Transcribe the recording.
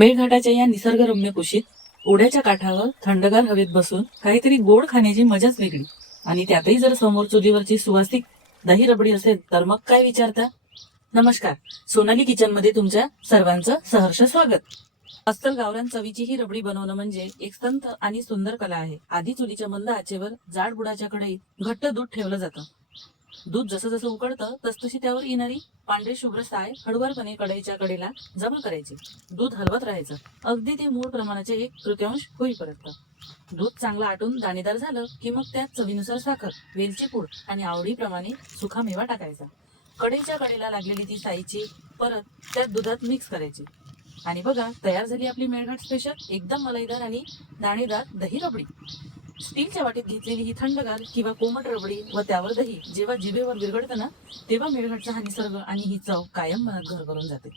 मेळघाटाच्या या निसर्गरम्य कुशीत ओढ्याच्या काठावर थंडगार हवेत बसून काहीतरी गोड खाण्याची मजाच वेगळी. आणि त्यातही जर समोर चुलीवरची सुवासिक दही रबडी असेल तर मग काय विचारता. नमस्कार, सोनाली किचन मध्ये तुमच्या सर्वांचं सहर्ष स्वागत. अस्सल गावरान चवीची ही रबडी बनवणं म्हणजे एक संत आणि सुंदर कला आहे. आधी चुलीच्या मंद आचेवर जाड बुडाच्या कढईत घट्ट दूध ठेवलं जातं. दूध जसं जसं उकळतं तसतशी त्यावर येणारी पांढरी शुभ्र साय हळुवारपणे कढईच्या कडेला जमा करायची. दूध हलवत राहायचं अगदी ते मूळ प्रमाणाचे 1/3 होईपर्यंत. दूध चांगलं आटून दाणेदार झालं की मग त्यात चवीनुसार साखर, वेलची पूड आणि आवडीप्रमाणे सुखा मेवा टाकायचा. कढईच्या कडेला लागलेली ती साईची परत त्यात दुधात मिक्स करायची आणि बघा, तयार झाली आपली मेळघाट स्पेशल एकदम मलाईदार आणि दाणेदार दही रबडी. स्टीलच्या वाटीत घेतलेली ही थंडगार किंवा कोमट रबडी व त्यावर दही जेव्हा जिभेवर विरघळतं ना, तेव्हा मेळघाटचा हा निसर्ग आणि ही चव कायम मनात घर करून जाते.